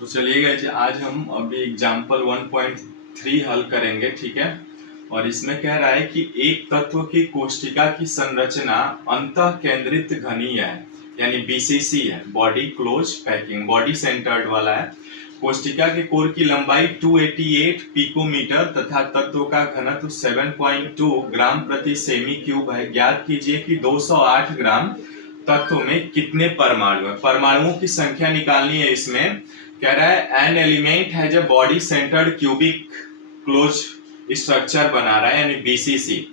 तो चलिए गाइस, आज हम अभी एग्जाम्पल 1.3 हल करेंगे, ठीक है। और इसमें कह रहा है कि एक तत्व की कोशिका की संरचना अंतः केंद्रित घनीय है, यानी बीसीसी है, body close packing, body centred वाला है। कोशिका के कोर की लंबाई 288 पिकोमीटर तथा तत्व का घनत्व 7.2 ग्राम प्रति सेमी क्यूब है। ज्ञात कीजिए कि 208 ग्राम तत्व में कितने परमाणु है। परमाणुओं की संख्या निकालनी है। इसमें कह रहा है an element has a body centered cubic close structure बना रहा है, यानी BCC,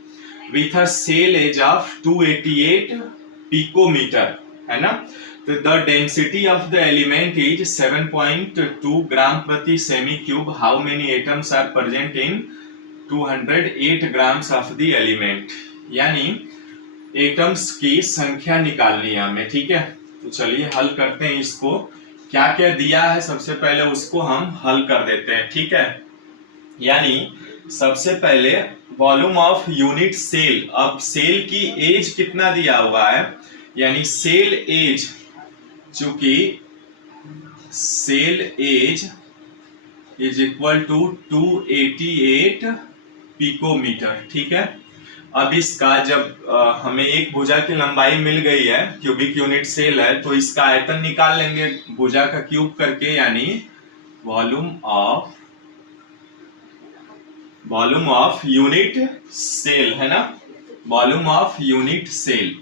with a cell edge of 288 picometer, है ना। तो the density of the element is 7.2 gram प्रति सेमी cube. How many atoms are present in 208 grams of the element, यानी एटम्स की संख्या निकालनी है हमें, ठीक है। तो चलिए हल करते हैं इसको। क्या क्या दिया है सबसे पहले उसको हम हल कर देते हैं, ठीक है। यानी सबसे पहले वॉल्यूम ऑफ यूनिट सेल। अब सेल की एज कितना दिया हुआ है, यानी सेल एज, चूंकि cell edge is equal to 288 picometer, ठीक है। अब इसका जब हमें एक भुजा की लंबाई मिल गई है, क्यूबिक यूनिट सेल है, तो इसका आयतन निकाल लेंगे भुजा का क्यूब करके, यानी वॉल्यूम ऑफ यूनिट सेल, है ना, वॉल्यूम ऑफ यूनिट सेल।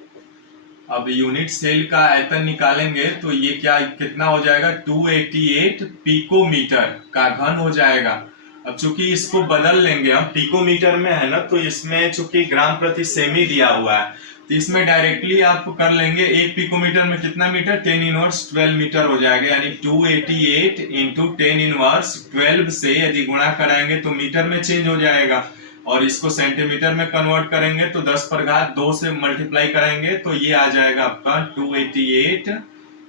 अब यूनिट सेल का आयतन निकालेंगे तो ये क्या कितना हो जाएगा, 288 पिकोमीटर का घन हो जाएगा। अब चूंकि इसको बदल लेंगे हम, पिकोमीटर में है ना, तो इसमें चूंकि ग्राम प्रति सेमी दिया हुआ है, तो इसमें डायरेक्टली आप कर लेंगे। एक पिकोमीटर में कितना मीटर, 10 इनवर्स 12 मीटर हो जाएगा, यानी 288 इंटू 10 इनवर्स 12 से यदि गुणा कराएंगे तो मीटर में चेंज हो जाएगा, और इसको सेंटीमीटर में कन्वर्ट करेंगे तो 10 पर घात 2 से मल्टीप्लाई करेंगे तो ये आ जाएगा आपका 288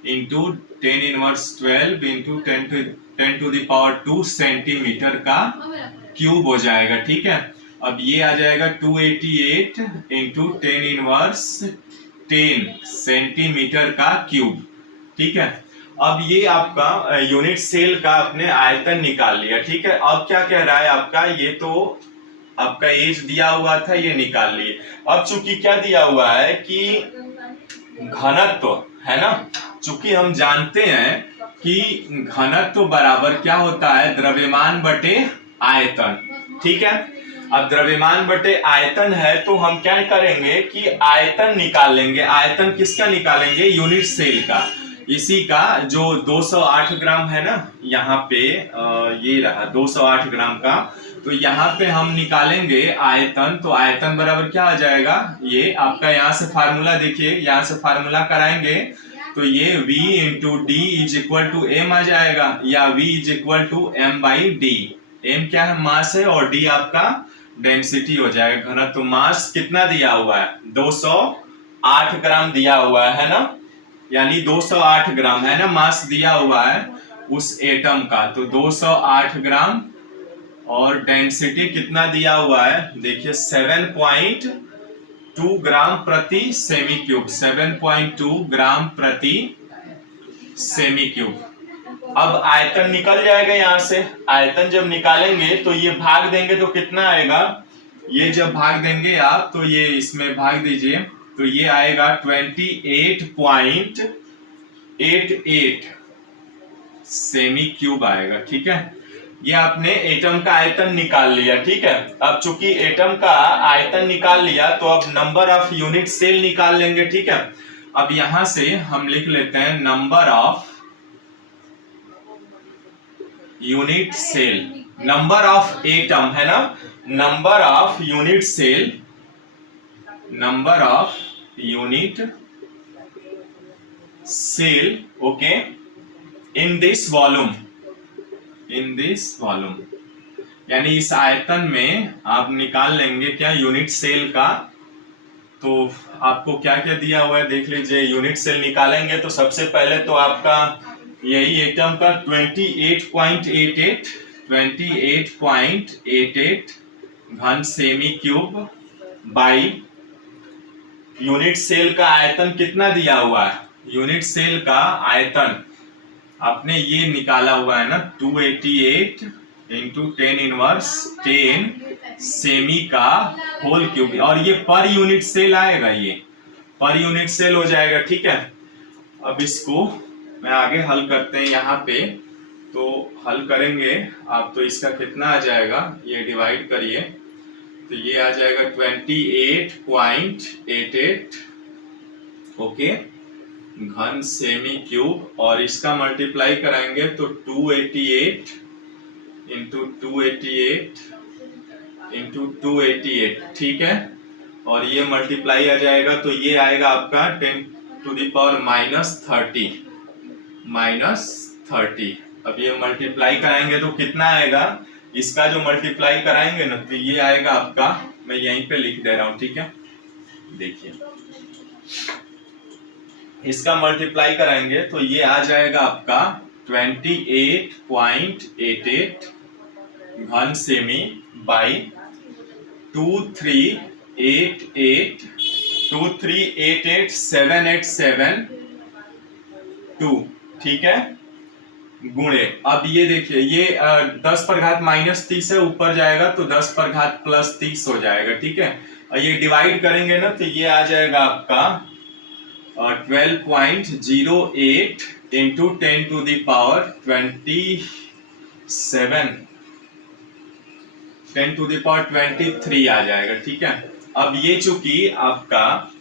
into 10 inverse 12 into 10 to the power 2 centimeter का क्यूब हो जाएगा, ठीक है। अब ये आ जाएगा 288 इंटू 10 इनवर्स 10 सेंटीमीटर का क्यूब, ठीक है। अब ये आपका यूनिट सेल का आपने आयतन निकाल लिया, ठीक है। अब क्या कह रहा है आपका, ये तो आपका एज दिया हुआ था, ये निकाल लिए। अब चूंकि क्या दिया हुआ है कि घनत्व, है ना, चूंकि हम जानते हैं कि घनत्व बराबर क्या होता है, द्रव्यमान बटे आयतन, ठीक है। अब द्रव्यमान बटे आयतन है तो हम क्या करेंगे कि आयतन निकाल लेंगे। आयतन किसका निकालेंगे, यूनिट सेल का। इसी का जो 208 ग्राम है ना, यहाँ पे ये रहा 208 ग्राम का, तो यहाँ पे हम निकालेंगे आयतन। तो आयतन बराबर क्या आ जाएगा, ये आपका यहाँ से फार्मूला देखिए, यहाँ से फार्मूला कराएंगे तो ये V into D is equal to M आ जाएगा, या V is equal to M by D. M क्या है, मास है, और डी आपका डेंसिटी हो जाएगा, घनत्व। तो मास कितना दिया हुआ है, 208 ग्राम दिया हुआ है ना, यानी 208 ग्राम है ना मास दिया हुआ है उस एटम का। तो 208 ग्राम, और डेंसिटी कितना दिया हुआ है, देखिए 7.2 ग्राम प्रति सेमी क्यूब, 7.2 ग्राम प्रति सेमी क्यूब। अब आयतन निकल जाएगा यहाँ से। आयतन जब निकालेंगे तो ये भाग देंगे तो कितना आएगा, ये जब भाग देंगे आप तो ये इसमें भाग दीजिए तो ये आएगा 28.88 सेमी क्यूब आएगा, ठीक है। ये आपने एटम का आयतन निकाल लिया, ठीक है। अब चूंकि एटम का आयतन निकाल लिया तो अब नंबर ऑफ यूनिट सेल निकाल लेंगे, ठीक है। अब यहां से हम लिख लेते हैं number of unit cell, number of atom, है ना, number of unit cell, number of unit cell, okay, in this volume, in this volume, यानी इस आयतन में आप निकाल लेंगे क्या, यूनिट सेल का। तो आपको क्या क्या दिया हुआ है देख लीजिए। यूनिट सेल निकालेंगे तो सबसे पहले तो आपका यही एटम का 28.88 घन सेमी क्यूब बाई यूनिट सेल का आयतन कितना दिया हुआ है, यूनिट सेल का आयतन आपने ये निकाला हुआ है ना 288 इंटू 10⁻10 सेमी का होल क्यूब, और ये पर यूनिट सेल आएगा, ये पर यूनिट सेल हो जाएगा। ठीक है, अब इसको मैं आगे हल करते हैं यहाँ पे, तो हल करेंगे आप तो इसका कितना आ जाएगा, ये डिवाइड करिए तो ये आ जाएगा 28.88 ओके घन सेमी क्यूब, और इसका मल्टीप्लाई कराएंगे तो 288 इंटू 288 इंटू 288, ठीक है, और ये मल्टीप्लाई आ जाएगा तो ये आएगा आपका 10⁻30 अब ये मल्टीप्लाई कराएंगे तो कितना आएगा, इसका जो मल्टीप्लाई कराएंगे ना तो ये आएगा आपका, मैं यहीं पे लिख दे रहा हूं, ठीक है, देखिए इसका मल्टीप्लाई कराएंगे तो ये आ जाएगा आपका 28.88 घन सेमी बाई 2388782, ठीक है, गुणे, अब ये देखिए ये 10⁻−30 है, ऊपर जाएगा तो 10⁻+30 हो जाएगा, ठीक है, और ये डिवाइड करेंगे ना तो ये आ जाएगा आपका 12.08 इंटू 10⁻23 आ जाएगा, ठीक है। अब ये चूंकि आपका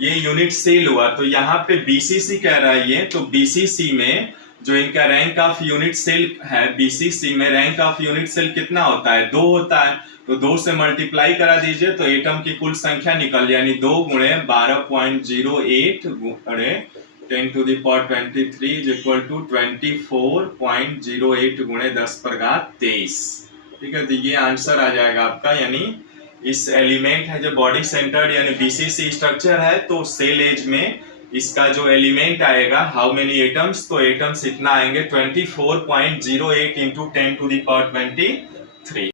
ये यूनिट सेल हुआ तो यहाँ पे बीसीसी कह रहा है ये, तो बीसीसी में जो इनका रैंक ऑफ यूनिट सेल है, बीसीसी में रैंक ऑफ यूनिट सेल कितना होता है, 2 होता है, तो 2 से मल्टीप्लाई करा दीजिए तो एटम की कुल संख्या निकल, यानी 2 गुणे 12.08 गुणे 10⁻23 इज इक्वल टू 24.08 गुणे 10⁻23, ठीक है, तो ये आंसर आ जाएगा आपका, यानी इस एलिमेंट है जो बॉडी सेंटर्ड यानी बीसीसी स्ट्रक्चर है, तो सेल एज में इसका जो एलिमेंट आएगा हाउ मेनी एटम्स, तो एटम्स इतना आएंगे 24.08 इंटू 10⁻23।